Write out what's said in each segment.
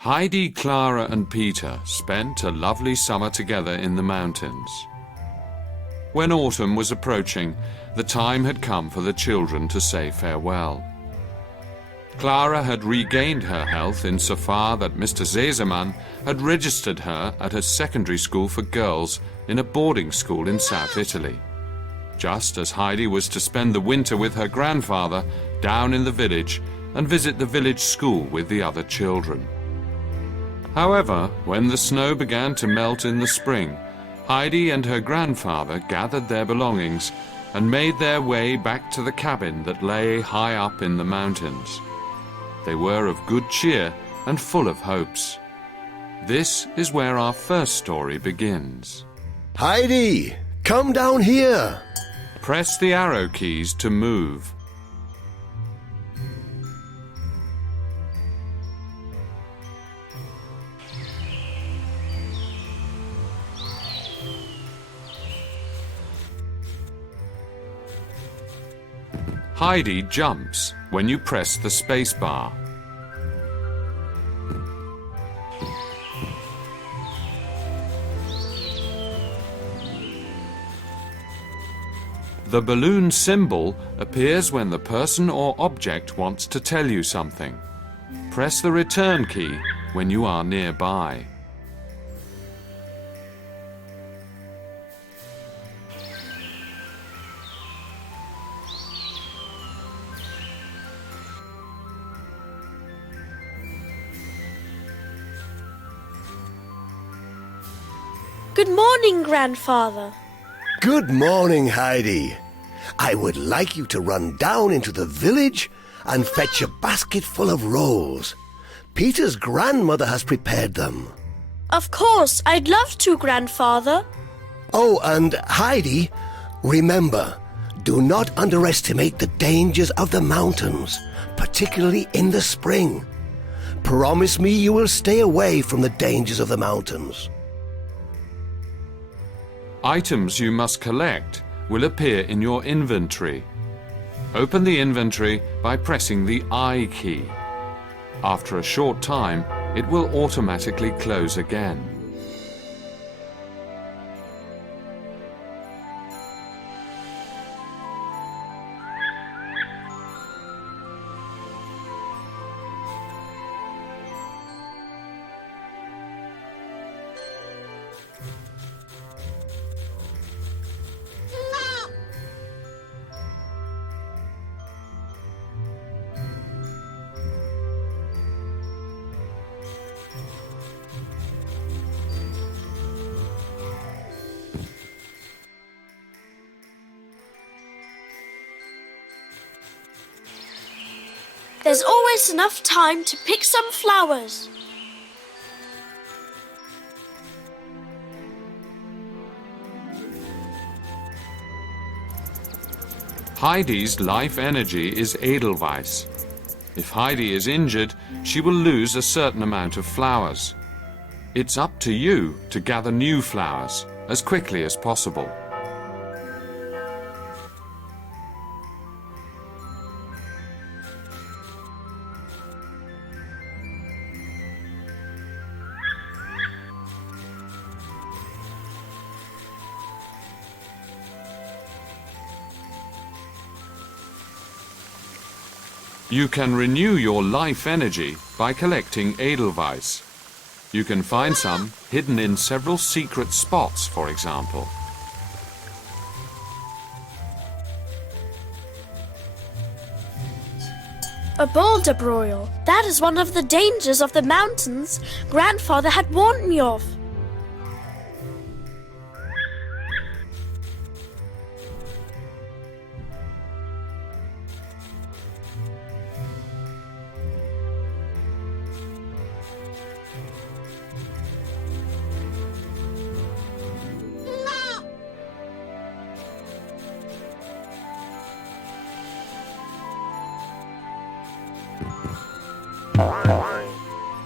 Heidi, Clara and Peter spent a lovely summer together in the mountains. When autumn was approaching, the time had come for the children to say farewell. Clara had regained her health insofar that Mr. Sesemann had registered her at a secondary school for girls in a boarding school in South Italy, just as Heidi was to spend the winter with her grandfather down in the village and visit the village school with the other children. However, when the snow began to melt in the spring, Heidi and her grandfather gathered their belongings and made their way back to the cabin that lay high up in the mountains. They were of good cheer and full of hopes. This is where our first story begins. Heidi, come down here. Press the arrow keys to move. Heidi jumps when you press the space bar. The balloon symbol appears when the person or object wants to tell you something. Press the return key when you are nearby. Good morning, Grandfather. Good morning, Heidi. I would like you to run down into the village and fetch a basket full of rolls. Peter's grandmother has prepared them. Of course, I'd love to, Grandfather. Oh, and Heidi, remember, do not underestimate the dangers of the mountains, particularly in the spring. Promise me you will stay away from the dangers of the mountains. Items you must collect will appear in your inventory. Open the inventory by pressing the I key. After a short time, it will automatically close again. There's always enough time to pick some flowers. Heidi's life energy is Edelweiss. If Heidi is injured, she will lose a certain amount of flowers. It's up to you to gather new flowers as quickly as possible. You can renew your life energy by collecting Edelweiss. You can find some hidden in several secret spots, for example. A boulder broil. That is one of the dangers of the mountains Grandfather had warned me of.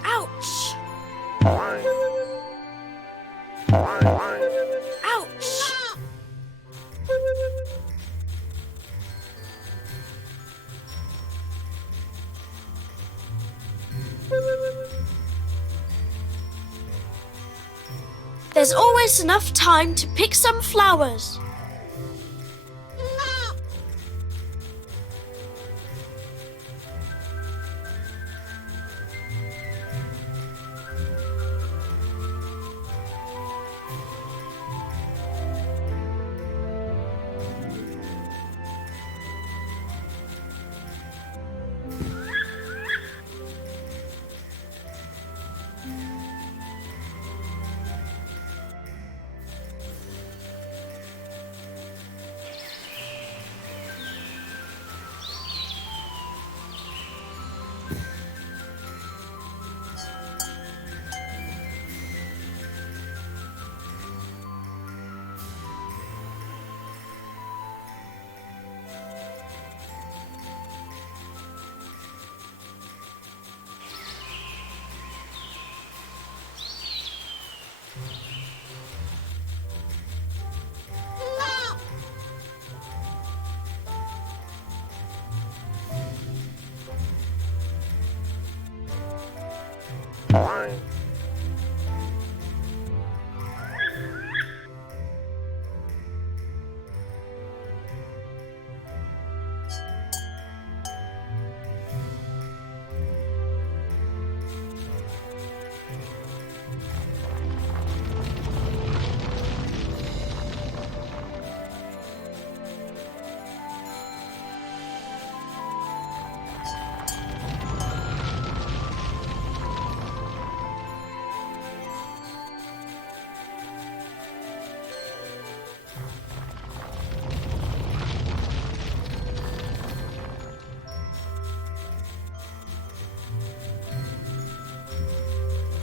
Ouch! Ouch! There's always enough time to pick some flowers.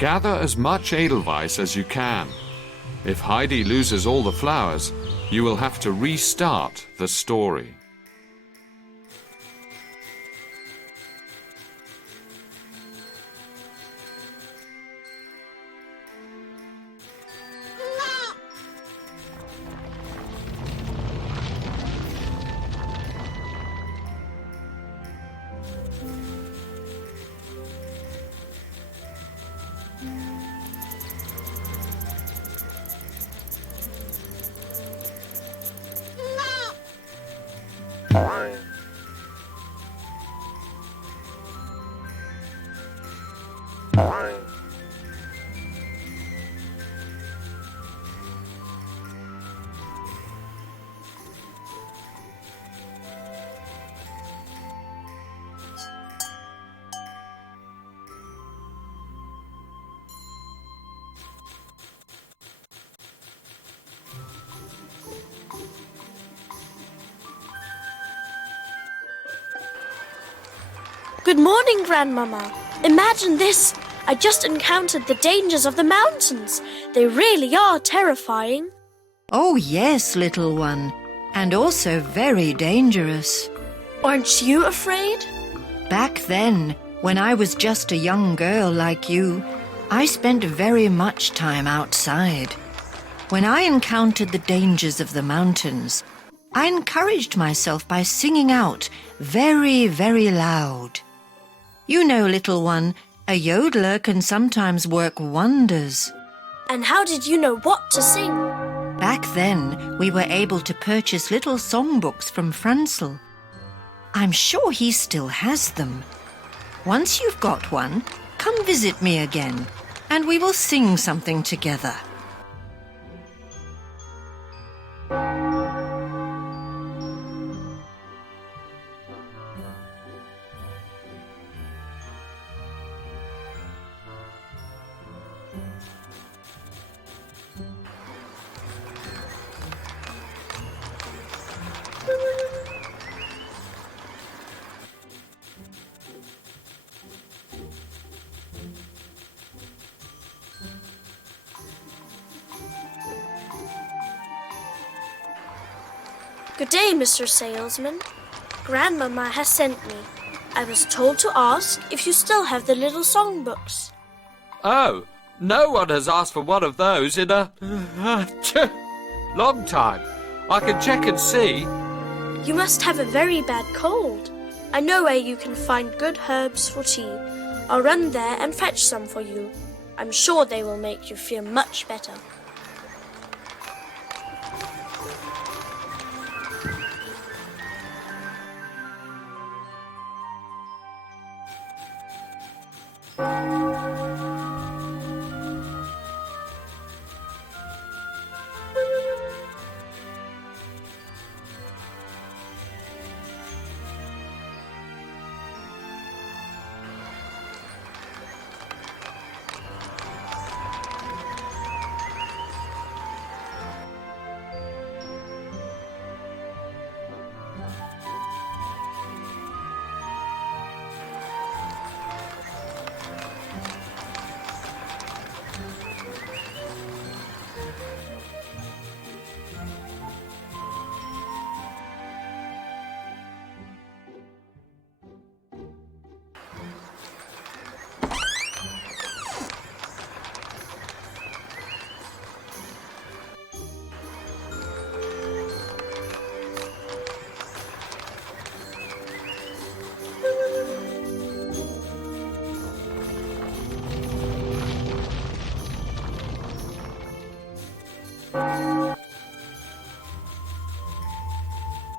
Gather as much Edelweiss as you can. If Heidi loses all the flowers, you will have to restart the story. Good morning, Grandmama. Imagine this. I just encountered the dangers of the mountains. They really are terrifying. Oh, yes, little one. And also very dangerous. Aren't you afraid? Back then, when I was just a young girl like you, I spent very much time outside. When I encountered the dangers of the mountains, I encouraged myself by singing out very, very loud. You know, little one, a yodeler can sometimes work wonders. And how did you know what to sing? Back then, we were able to purchase little songbooks from Franzel. I'm sure he still has them. Once you've got one, come visit me again, and we will sing something together. Good day, Mr. Salesman. Grandmama has sent me. I was told to ask if you still have the little songbooks. Oh, no one has asked for one of those in a long time. I can check and see. You must have a very bad cold. I know where you can find good herbs for tea. I'll run there and fetch some for you. I'm sure they will make you feel much better.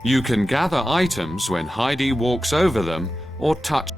You can gather items when Heidi walks over them or touch.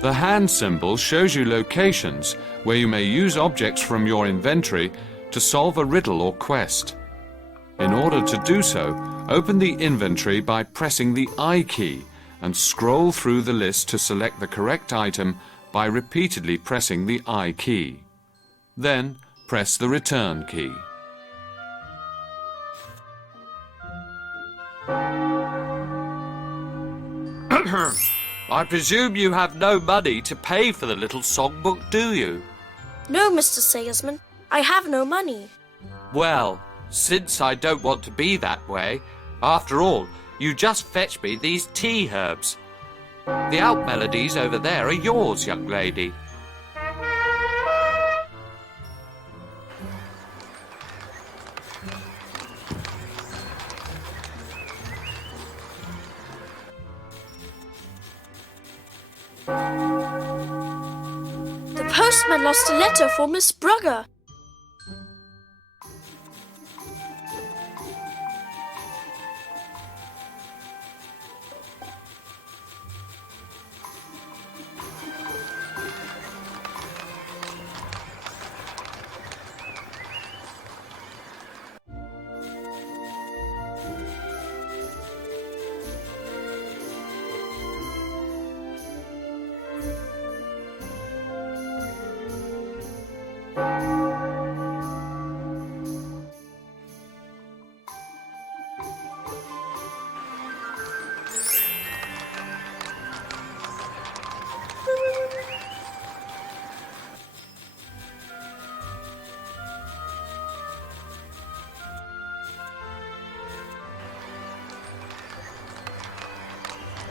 The hand symbol shows you locations where you may use objects from your inventory to solve a riddle or quest. In order to do so, open the inventory by pressing the I key and scroll through the list to select the correct item by repeatedly pressing the I key. Then press the return key. I presume you have no money to pay for the little songbook, do you? No, Mr. Salesman, I have no money. Well, since I don't want to be that way, after all, you just fetched me these tea herbs. The out melodies over there are yours, young lady. The postman lost a letter for Miss Brugger.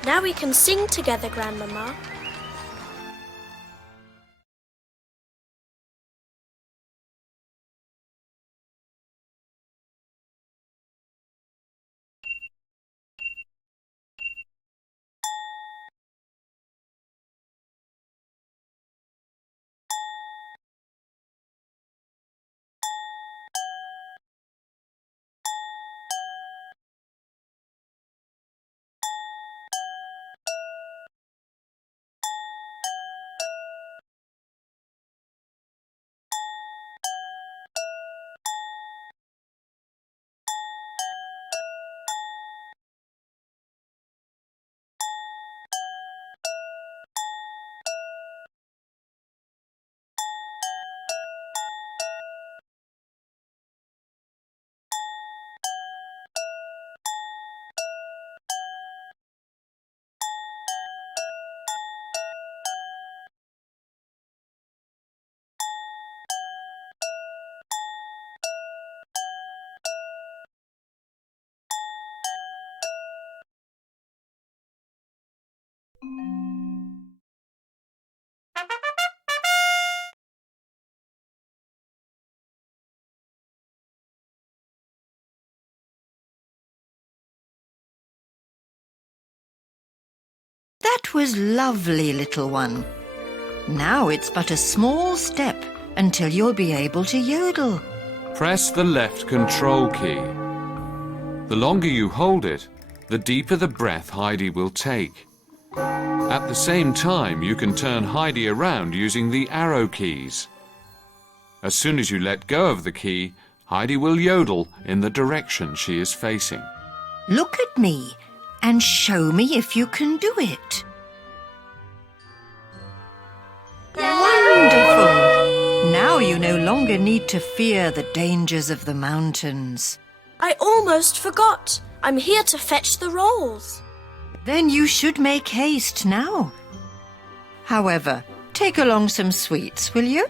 Now we can sing together, Grandmama. That was lovely, little one. Now it's but a small step until you'll be able to yodel. Press the left control key. The longer you hold it, the deeper the breath Heidi will take. At the same time, you can turn Heidi around using the arrow keys. As soon as you let go of the key, Heidi will yodel in the direction she is facing. Look at me. and show me if you can do it. Wonderful! Now you no longer need to fear the dangers of the mountains. I almost forgot. I'm here to fetch the rolls. Then you should make haste now. However, take along some sweets, will you?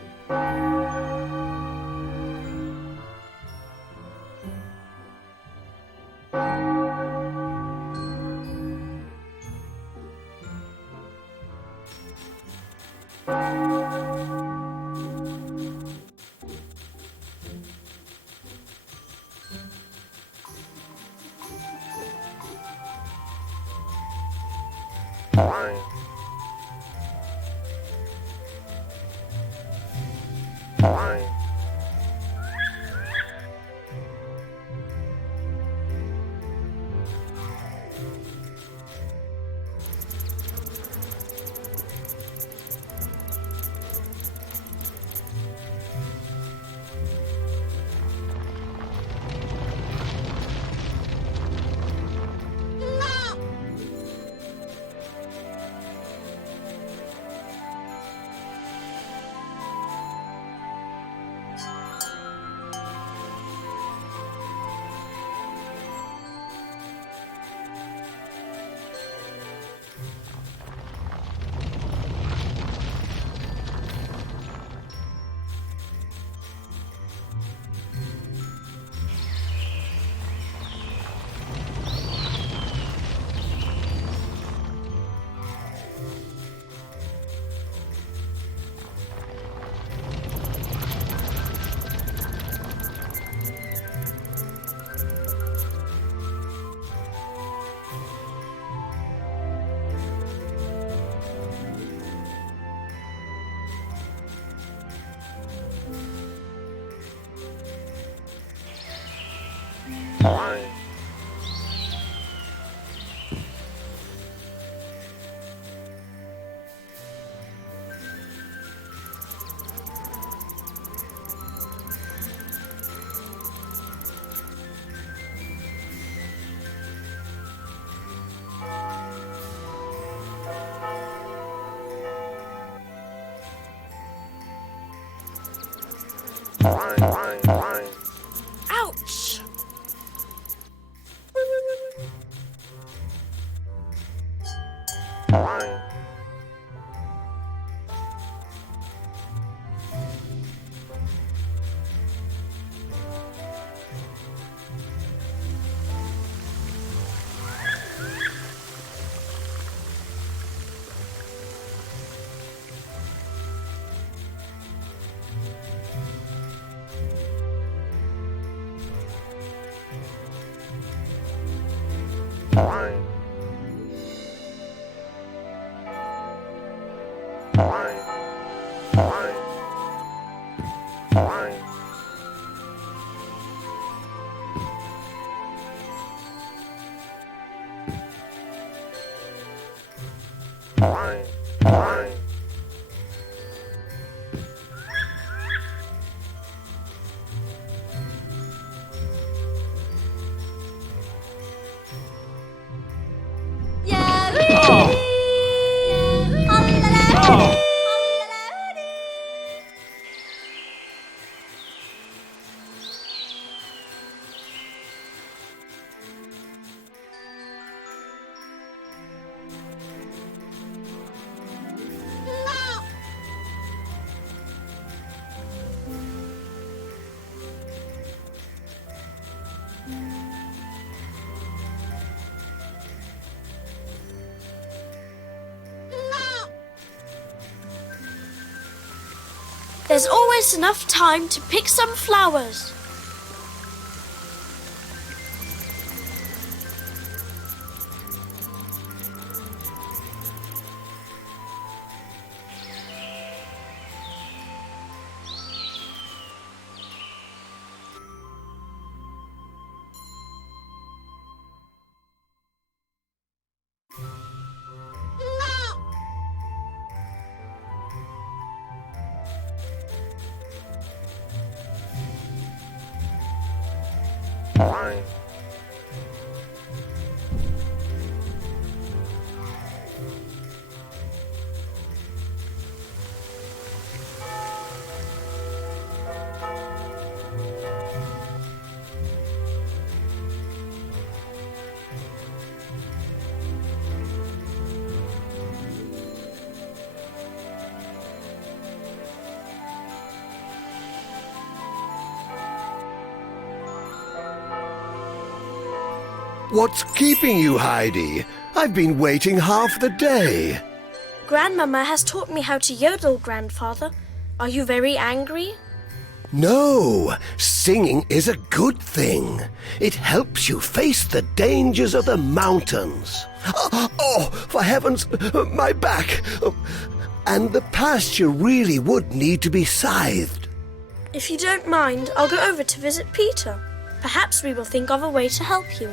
Ouch! There's always enough time to pick some flowers. What's keeping you, Heidi? I've been waiting half the day. Grandmama has taught me how to yodel, Grandfather. Are you very angry? No, singing is a good thing. It helps you face the dangers of the mountains. Oh, for heavens, my back! And the pasture really would need to be scythed. If you don't mind, I'll go over to visit Peter. Perhaps we will think of a way to help you.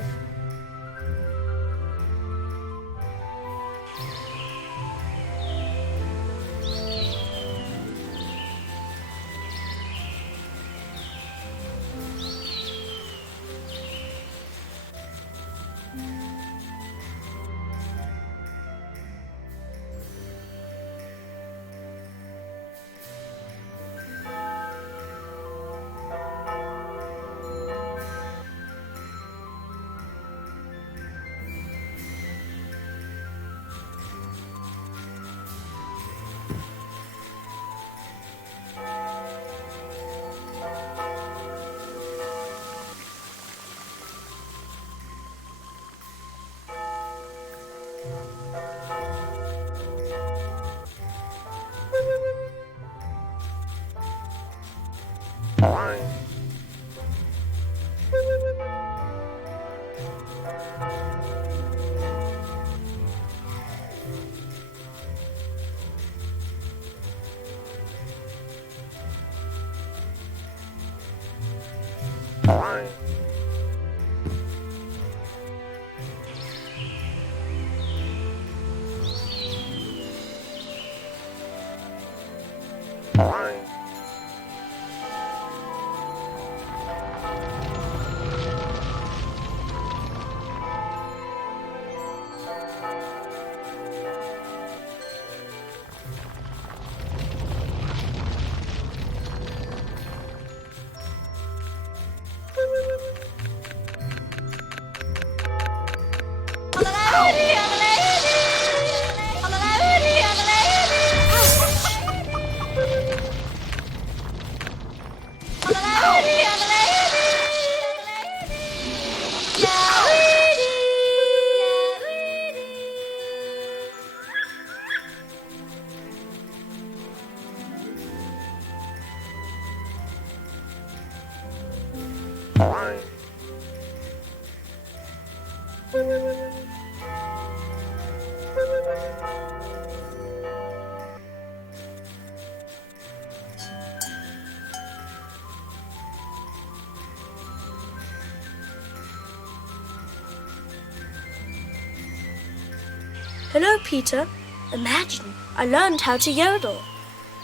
Hello, Peter. Imagine, I learned how to yodel.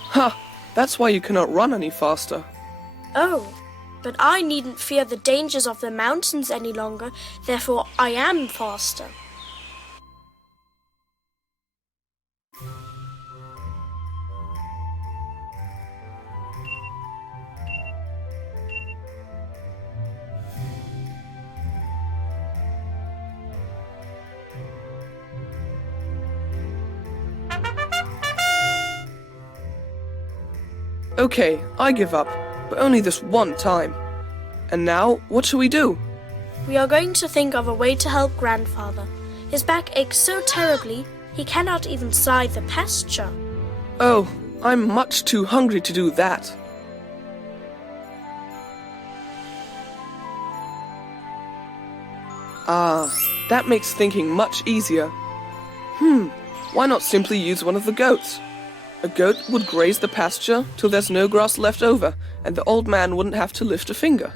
Ha! That's why you cannot run any faster. Oh, but I needn't fear the dangers of the mountains any longer, therefore I am faster. Okay, I give up, but only this one time. And now, what shall we do? We are going to think of a way to help Grandfather. His back aches so terribly, he cannot even scythe the pasture. Oh, I'm much too hungry to do that. Ah, that makes thinking much easier. Why not simply use one of the goats? A goat would graze the pasture till there's no grass left over, and the old man wouldn't have to lift a finger.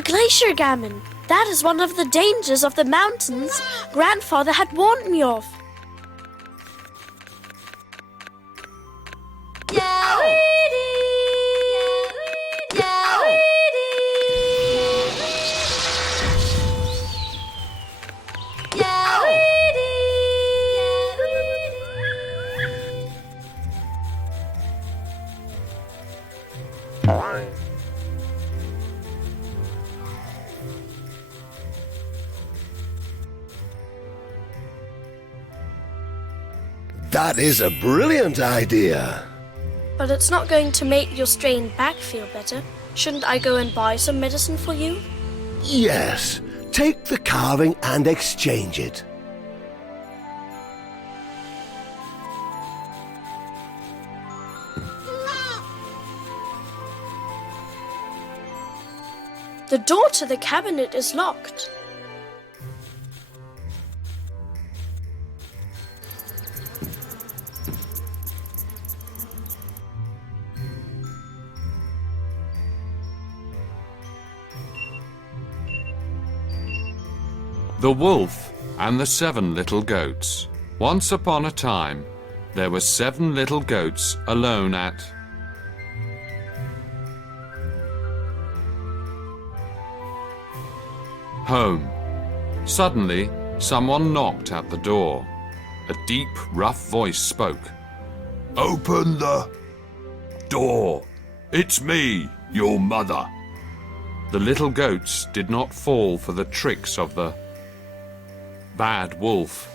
A glacier gammon! That is one of the dangers of the mountains Grandfather had warned me of. That is a brilliant idea. But it's not going to make your strained back feel better. Shouldn't I go and buy some medicine for you? Yes, take the carving and exchange it. The door to the cabinet is locked. The Wolf and the 7 Little Goats. Once upon a time, there were 7 little goats alone at home. Suddenly, someone knocked at the door. A deep, rough voice spoke. Open the door. It's me, your mother. The little goats did not fall for the tricks of the bad wolf.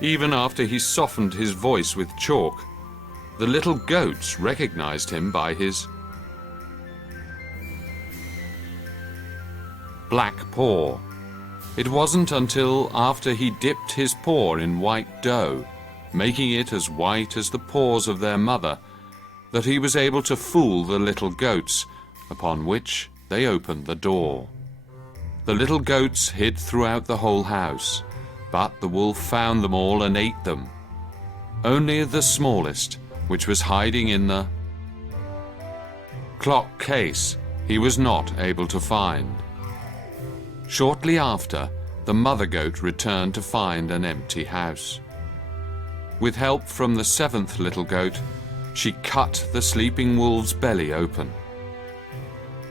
Even after he softened his voice with chalk, the little goats recognized him by his black paw. It wasn't until after he dipped his paw in white dough, making it as white as the paws of their mother, that he was able to fool the little goats, upon which they opened the door. The little goats hid throughout the whole house, but the wolf found them all and ate them. Only the smallest, which was hiding in the clock case, he was not able to find. Shortly after, the mother goat returned to find an empty house. With help from the 7th little goat, she cut the sleeping wolf's belly open.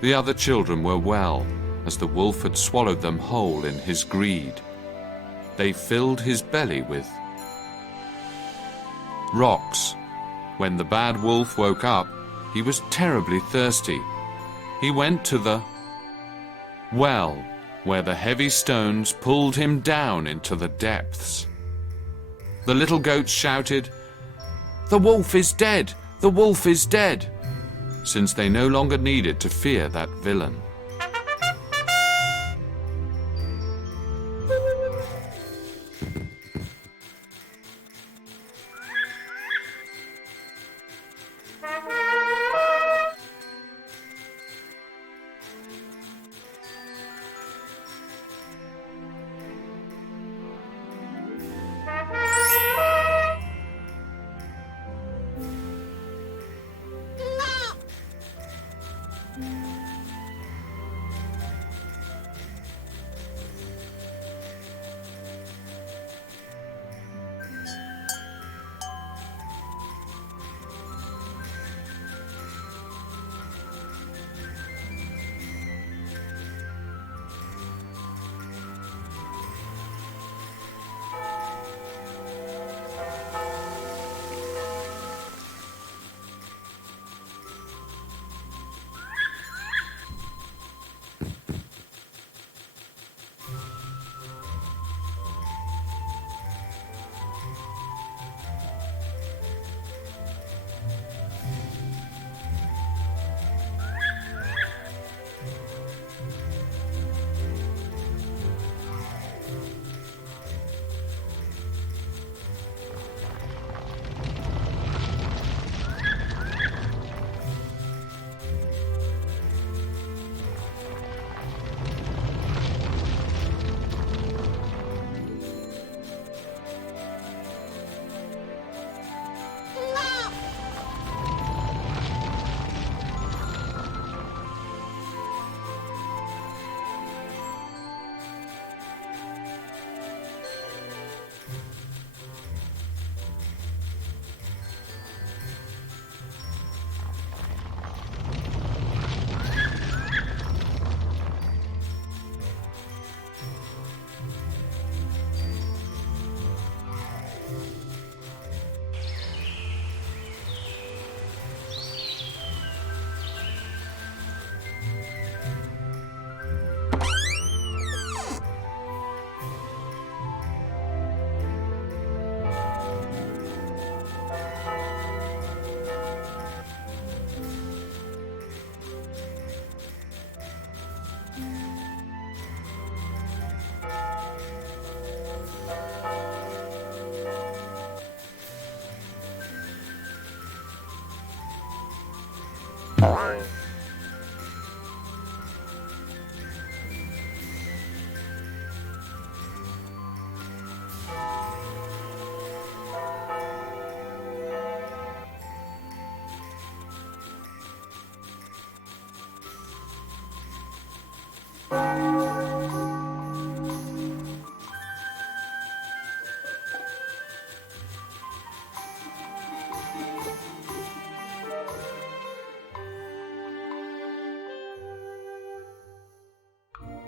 The other children were well, as the wolf had swallowed them whole in his greed. They filled his belly with rocks. When the bad wolf woke up, he was terribly thirsty. He went to the well, where the heavy stones pulled him down into the depths. The little goats shouted, "The wolf is dead! The wolf is dead!" since they no longer needed to fear that villain.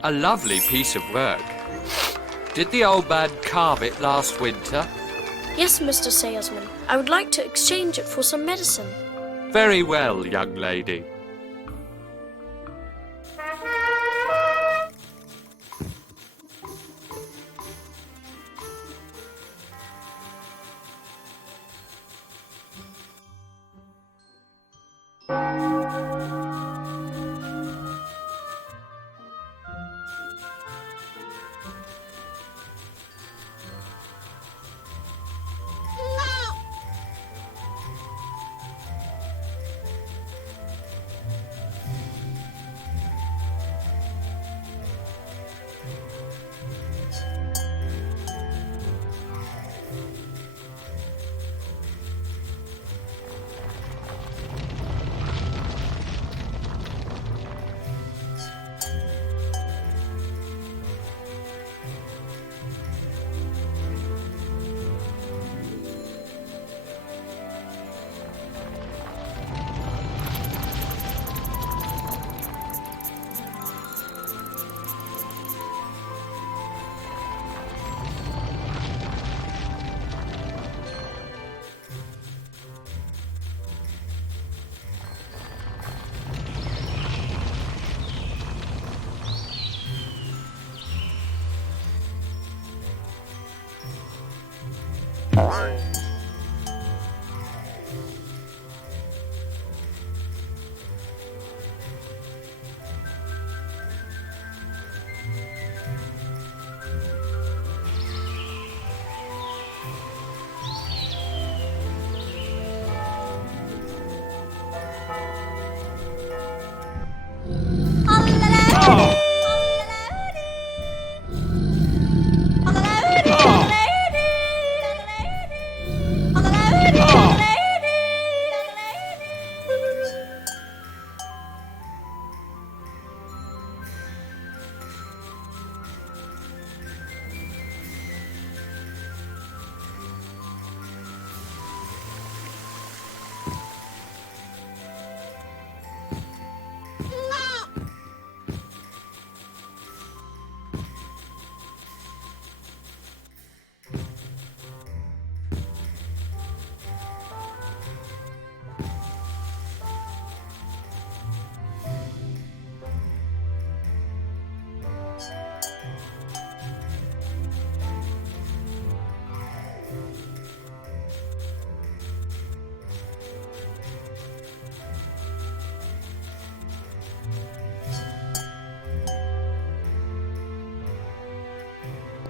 A lovely piece of work. Did the old man carve it last winter? Yes, Mr. Salesman. I would like to exchange it for some medicine. Very well, young lady.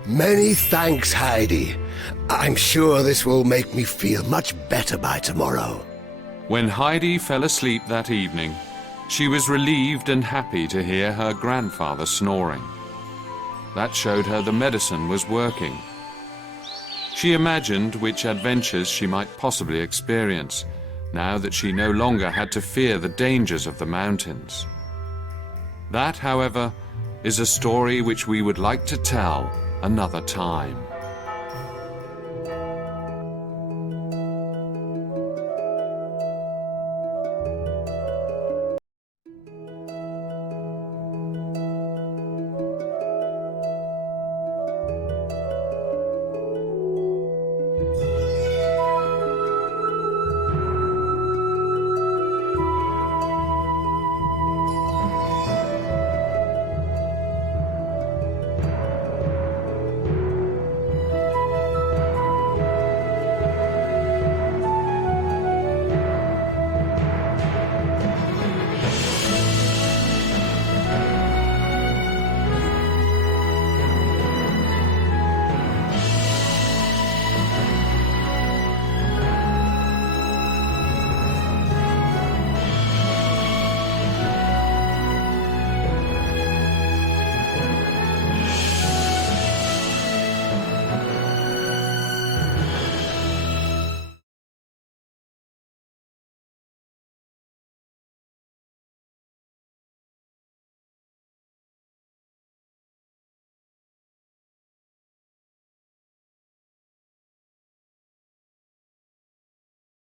Many thanks, Heidi. I'm sure this will make me feel much better by tomorrow. When Heidi fell asleep that evening, she was relieved and happy to hear her grandfather snoring. That showed her the medicine was working. She imagined which adventures she might possibly experience, now that she no longer had to fear the dangers of the mountains. That, however, is a story which we would like to tell another time.